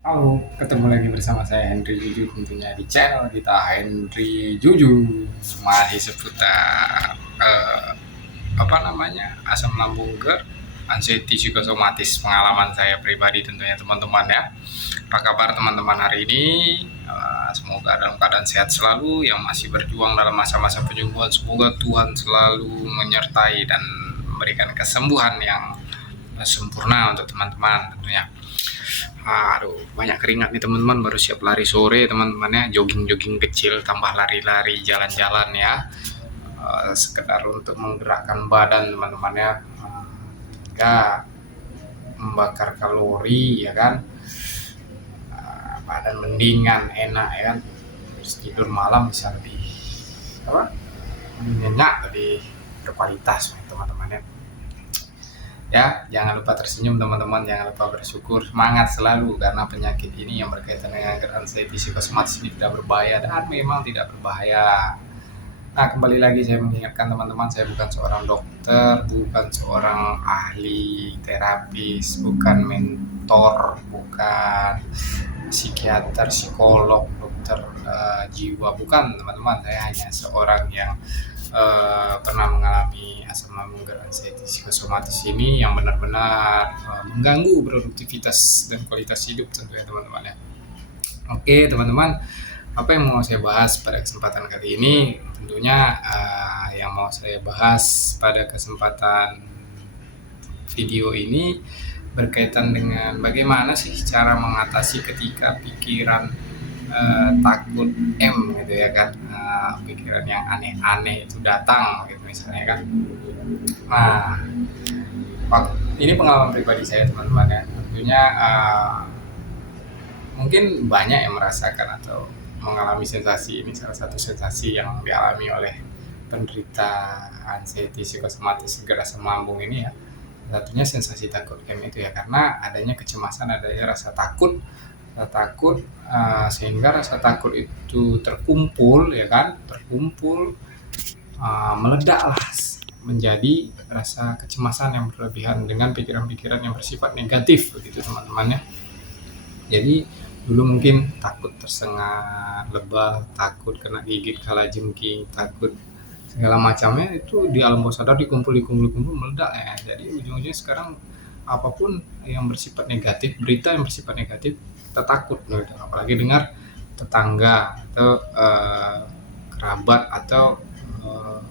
Halo, ketemu lagi bersama saya Henry Juju tentunya di channel kita Henry Juju. Masih seputar asam lambung GERD, anxiety psikosomatis, pengalaman saya pribadi tentunya teman-teman ya. Apa kabar teman-teman hari ini? Semoga dalam keadaan sehat selalu, yang masih berjuang dalam masa-masa penyembuhan. Semoga Tuhan selalu menyertai dan memberikan kesembuhan yang sempurna untuk teman-teman tentunya. Aduh, banyak keringat nih teman-teman, baru siap lari sore teman-teman ya, jogging-jogging kecil tambah lari-lari jalan-jalan ya. Sekedar untuk menggerakkan badan teman-teman ya. Hingga membakar kalori ya kan. Badan mendingan, enak ya kan. Terus tidur malam bisa lebih nyenyak, lebih berkualitas teman-teman ya. Ya, jangan lupa tersenyum teman-teman, jangan lupa bersyukur, semangat selalu karena penyakit ini yang berkaitan dengan anxiety psikosomatis ini tidak berbahaya dan memang tidak berbahaya. Nah, kembali lagi saya mengingatkan teman-teman, saya bukan seorang dokter, bukan seorang ahli terapis, bukan mentor, bukan psikiater, psikolog, dokter jiwa, bukan teman-teman. Saya hanya seorang yang pernah mengalami asam lambung anxiety psikosomatis ini yang benar-benar mengganggu produktivitas dan kualitas hidup tentunya teman-teman ya. Oke teman-teman, apa yang mau saya bahas pada kesempatan kali ini? Tentunya yang mau saya bahas pada kesempatan video ini berkaitan dengan bagaimana sih cara mengatasi ketika pikiran takut gitu ya kan, pikiran yang aneh-aneh itu datang gitu misalnya kan. Nah, ini pengalaman pribadi saya teman-teman ya, tentunya mungkin banyak yang merasakan atau mengalami sensasi ini, salah satu sensasi yang dialami oleh penderita anxiety psikosomatis segera asam lambung ini ya. Satunya sensasi takut itu ya, karena adanya kecemasan, adanya rasa takut, sehingga rasa takut itu terkumpul ya kan, meledaklah menjadi rasa kecemasan yang berlebihan dengan pikiran-pikiran yang bersifat negatif begitu teman-teman ya. Jadi dulu mungkin takut tersengat lebah, takut kena gigit kalajengking, takut segala macamnya itu di alam bawah sadar dikumpul meledak ya. Jadi ujung-ujungnya sekarang apapun yang bersifat negatif, berita yang bersifat negatif, kita takut gitu. Apalagi dengar tetangga atau kerabat atau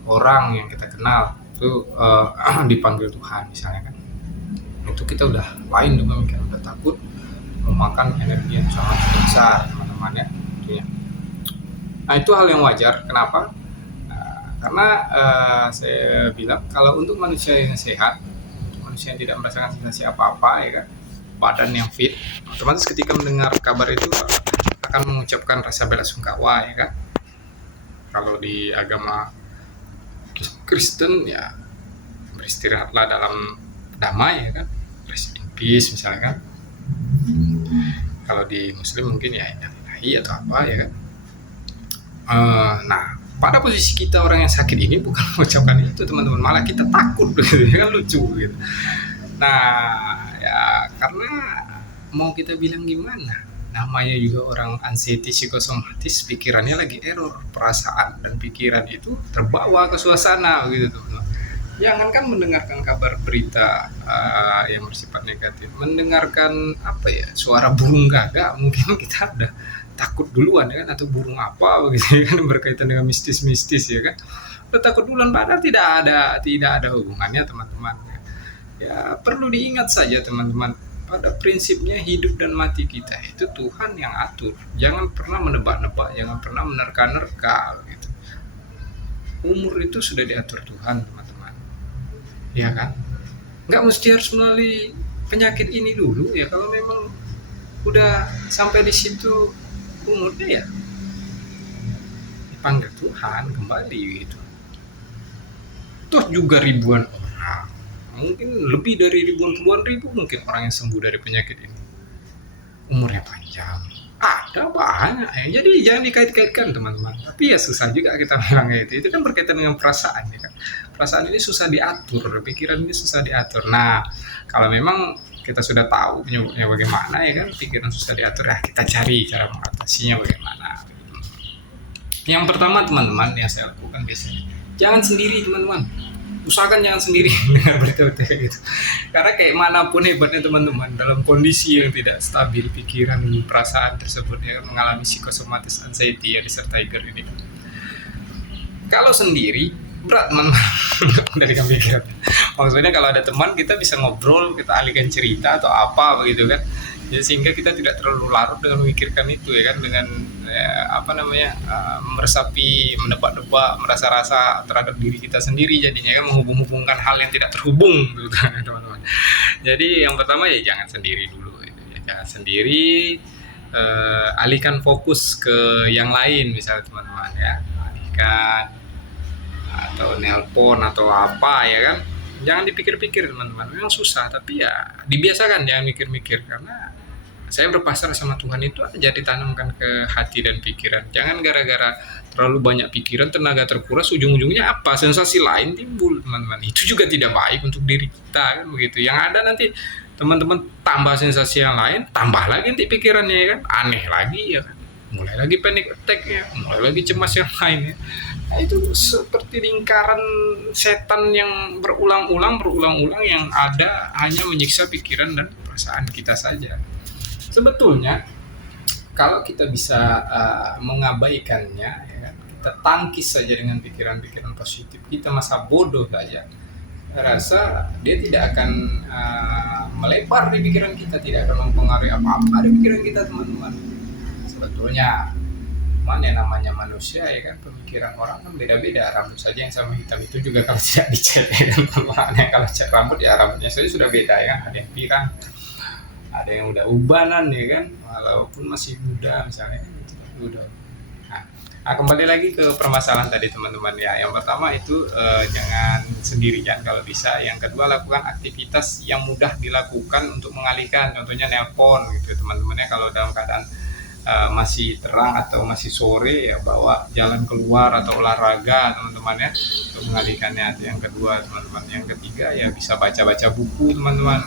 orang yang kita kenal itu dipanggil Tuhan misalnya kan. Itu kita udah lain demikian, udah takut, memakan energi yang sangat besar teman-teman ya tentunya. Nah itu hal yang wajar. Kenapa? Karena saya bilang kalau untuk manusia yang sehat, manusia yang tidak merasakan sensasi apa-apa ya kan, badan yang fit, otomatis ketika mendengar kabar itu akan mengucapkan rasa bela sungkawa ya kan. Kalau di agama Kristen ya beristirahatlah dalam damai ya kan, rest in peace misalnya kan. Kalau di Muslim mungkin ya ilahi atau apa ya kan. Nah, pada posisi kita orang yang sakit ini bukan mengucapkan itu teman-teman, malah kita takut gitu ya kan, lucu gitu. Nah, ya karena mau kita bilang gimana, namanya juga orang anxiety psikosomatis, pikirannya lagi error, perasaan dan pikiran itu terbawa ke suasana gitu teman-teman. Jangankan mendengarkan kabar berita yang bersifat negatif, mendengarkan apa ya, suara burung gagak mungkin kita udah takut duluan ya kan, atau burung apa begitu ya kan, berkaitan dengan mistis-mistis ya kan, udah takut duluan, padahal tidak ada hubungannya teman-teman. Ya perlu diingat saja teman-teman, pada prinsipnya hidup dan mati kita itu Tuhan yang atur, jangan pernah menebak-nebak, jangan pernah menerka-nerka gitu. Umur itu sudah diatur Tuhan teman-teman ya kan, nggak mesti harus melalui penyakit ini dulu ya. Kalau memang udah sampai di situ umurnya ya dipanggil Tuhan kembali gitu. Toh juga ribuan orang, mungkin lebih dari ribuan, puluhan ribu mungkin orang yang sembuh dari penyakit ini, umurnya panjang, ada banyak ya. Jadi jangan dikait-kaitkan teman-teman. Tapi ya susah juga kita bilang itu kan berkaitan dengan perasaan ya kan. Perasaan ini susah diatur, pikiran ini susah diatur. Nah, kalau memang kita sudah tahu penyebabnya bagaimana ya kan, pikiran susah diatur, ya kita cari cara mengatasinya bagaimana. Yang pertama teman-teman yang saya lakukan biasanya, jangan sendiri teman-teman, usahakan jangan sendiri dengar berita-berita kayak gitu, karena kayak manapun hebatnya teman-teman dalam kondisi yang tidak stabil pikiran perasaan tersebut ya, mengalami psikosomatis anxiety ya disertai GERD ini, kalau sendiri berat teman-teman dari pikiran. Maksudnya kalau ada teman kita bisa ngobrol, kita alihkan cerita atau apa begitu kan, jadi sehingga kita tidak terlalu larut dengan memikirkan itu ya kan, dengan meresapi, menebak-nebak, merasa-rasa terhadap diri kita sendiri, jadinya kan menghubung-hubungkan hal yang tidak terhubung gitu kan teman-teman. Jadi yang pertama ya jangan sendiri dulu gitu ya. Jangan sendiri, alihkan fokus ke yang lain misalnya teman-teman ya, alihkan atau nelpon atau apa ya kan, jangan dipikir-pikir teman-teman, memang susah tapi ya dibiasakan jangan mikir-mikir, karena saya berpasrah sama Tuhan itu aja ditanamkan ke hati dan pikiran. Jangan gara-gara terlalu banyak pikiran, tenaga terkuras, ujung-ujungnya apa? Sensasi lain timbul, teman-teman. Itu juga tidak baik untuk diri kita kan begitu. Yang ada nanti teman-teman tambah sensasi yang lain, tambah lagi nanti pikirannya ya kan, aneh lagi ya kan. Mulai lagi panic attack ya, mulai lagi cemas yang lain ya. Nah, itu seperti lingkaran setan yang berulang-ulang yang ada hanya menyiksa pikiran dan perasaan kita saja. Sebetulnya kalau kita bisa mengabaikannya ya kan, kita tangkis saja dengan pikiran-pikiran positif kita, masa bodoh saja, rasa dia tidak akan melebar di pikiran kita, tidak akan mempengaruhi apa-apa di pikiran kita teman-teman. Sebetulnya mana namanya manusia ya kan, pemikiran orang kan beda-beda. Rambut saja yang sama hitam itu juga kalau tidak dicat ya kan, kalau cat rambut ya rambutnya saja sudah beda ya kan, ada yang pirang, ada yang udah ubanan ya kan, walaupun masih muda misalnya udah. Nah, kembali lagi ke permasalahan tadi teman-teman ya. Yang pertama itu jangan sendirian kalau bisa. Yang kedua, lakukan aktivitas yang mudah dilakukan untuk mengalihkan, contohnya nelpon gitu teman-teman ya, kalau dalam keadaan masih terang atau masih sore ya, bawa jalan keluar atau olahraga teman-teman ya untuk mengalihkannya. Itu yang kedua teman-teman. Yang ketiga ya bisa baca-baca buku teman-teman,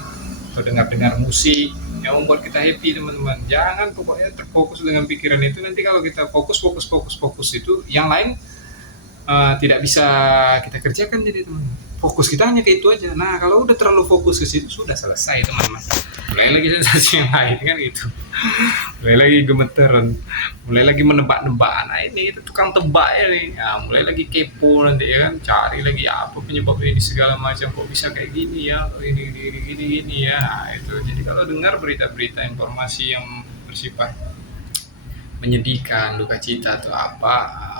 atau dengar musik yang membuat kita happy teman-teman. Jangan pokoknya terfokus dengan pikiran itu, nanti kalau kita fokus itu yang lain tidak bisa kita kerjakan. Jadi teman-teman, fokus kita hanya ke itu aja. Nah kalau udah terlalu fokus ke situ sudah selesai teman-teman, mulai lagi sensasi yang lain kan gitu, mulai lagi gemeteran, mulai lagi menebak-nebak. Nah ini itu tukang tebak ya nih, mulai lagi kepo nanti ya kan, cari lagi apa penyebab ini segala macam, kok bisa kayak gini ya, ini ya. Nah, itu jadi kalau dengar berita-berita informasi yang bersifat menyedihkan, duka cita atau apa,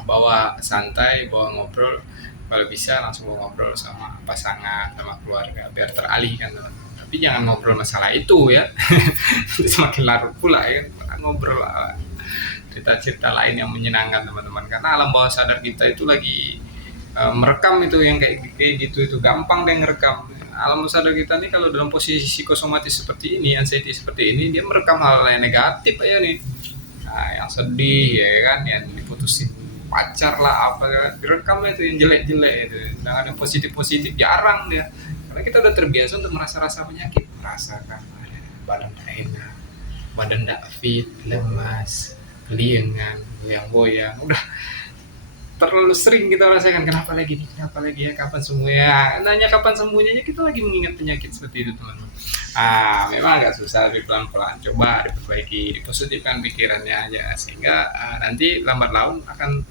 bawa santai, bawa ngobrol, kalau bisa langsung ngobrol sama pasangan, sama keluarga biar teralihkan teman. Tapi jangan ngobrol masalah itu ya semakin larut pula ya, ngobrol cerita-cerita lain yang menyenangkan teman-teman, karena alam bawah sadar kita itu lagi merekam itu yang kayak gitu, itu gampang deh ngerekam. Alam bawah sadar kita nih kalau dalam posisi psikosomatis seperti ini, anxiety seperti ini, dia merekam hal yang negatif aja nih. Nah, yang sedih ya kan, yang diputusin pacar lah apa, direkam itu yang jelek-jelek itu. Sedangkan yang positif-positif jarang dia, karena kita udah terbiasa untuk merasa-rasa penyakit, merasakan badan tak enak, badan tak fit, lemas, kelingan, goyang-goyang, udah terlalu sering kita rasakan. Kenapa lagi ya, kapan sembuhnya? Nanya kapan sembuhnya, kita lagi mengingat penyakit seperti itu teman-teman. Memang agak susah, tapi pelan-pelan coba diperbaiki, dipositifkan pikirannya aja, sehingga nanti lambat laun akan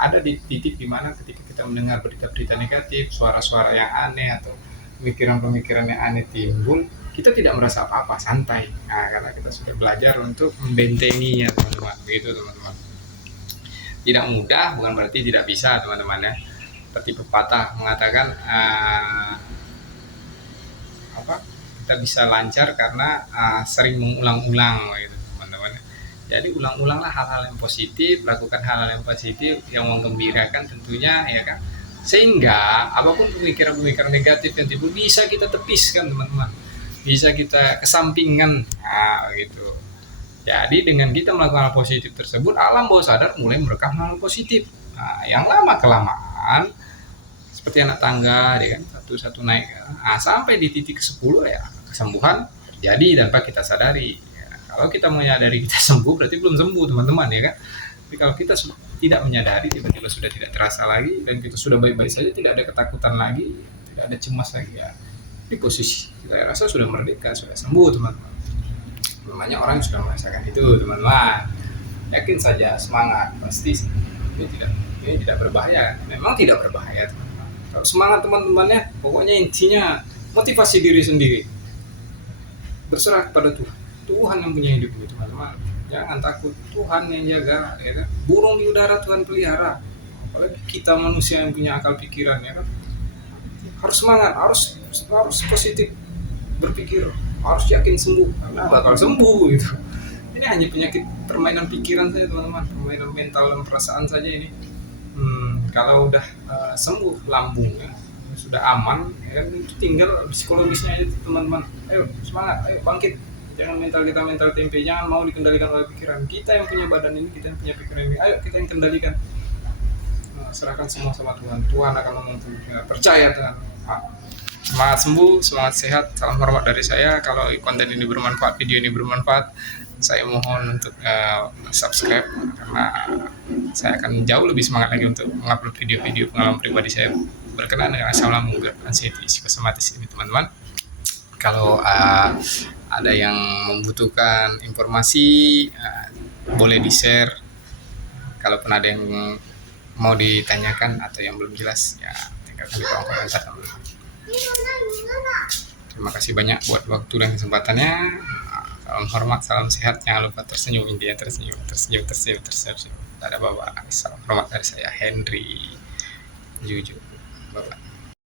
ada di titik dimana ketika kita mendengar berita-berita negatif, suara-suara yang aneh atau pemikiran-pemikiran yang aneh timbul, kita tidak merasa apa-apa, santai. Karena kita sudah belajar untuk membentenginya teman-teman, begitu teman-teman. Tidak mudah bukan berarti tidak bisa teman-teman ya. Seperti pepatah mengatakan kita bisa lancar karena sering mengulang-ulang gitu teman-teman. Jadi ulang-ulanglah hal-hal yang positif, lakukan hal-hal yang positif yang menggembirakan tentunya ya kan, sehingga apapun pemikiran-pemikiran negatif yang timbul bisa kita tepiskan teman-teman, bisa kita kesampingkan gitu. Jadi dengan kita melakukan hal positif tersebut, alam bawah sadar mulai merekam hal positif. Yang lama kelamaan seperti anak tangga, ya kan, satu-satu naik, sampai di titik ke-10 ya kesembuhan jadi tanpa kita sadari. Ya, kalau kita menyadari kita sembuh, berarti belum sembuh teman-teman ya kan. Tapi kalau kita tidak menyadari, tiba-tiba sudah tidak terasa lagi, dan kita sudah baik-baik saja, tidak ada ketakutan lagi, tidak ada cemas lagi, ya di posisi saya rasa sudah merdeka, sudah sembuh teman-teman. Namanya orang sudah merasakan itu teman-teman. Yakin saja, semangat, pasti ini tidak berbahaya. Memang tidak berbahaya teman-teman. Kalau semangat teman-temannya, pokoknya intinya motivasi diri sendiri, berserah kepada Tuhan. Tuhan yang punya hidup ini teman-teman. Jangan takut, Tuhan yang jaga ya kan. Burung di udara Tuhan pelihara. Apalagi kita manusia yang punya akal pikiran ya kan. Harus semangat, harus positif berpikir, harus yakin sembuh, karena bakal sembuh gitu. Ini hanya penyakit permainan pikiran saja teman-teman, permainan mental dan perasaan saja ini. Kalau udah sembuh lambungnya, sudah aman ya kan, itu tinggal psikologisnya aja teman-teman. Ayo semangat, ayo bangkit, jangan mental kita mental tempe, jangan mau dikendalikan oleh pikiran. Kita yang punya badan ini, kita yang punya pikiran ini, ayo kita yang kendalikan. Serahkan semua sama Tuhan, Tuhan akan membantu ya, percaya Tuhan. Semangat sembuh, semangat sehat, salam hormat dari saya. Kalau konten ini bermanfaat, video ini bermanfaat, saya mohon untuk subscribe, karena saya akan jauh lebih semangat lagi untuk mengupload video-video pengalaman pribadi saya berkenaan dengan asam lambung, anxiety, psikosomatis ini teman-teman. Kalau ada yang membutuhkan informasi, boleh di-share. Kalaupun ada yang mau ditanyakan atau yang belum jelas, ya tinggalkan di kolom komentar teman-teman. Terima kasih banyak buat waktu dan kesempatannya. Salam hormat, salam sehat, jangan lupa tersenyum, intinya tersenyum. Tidak ada apa-apa. Salam hormat dari saya, Henry Juju. Bye-bye.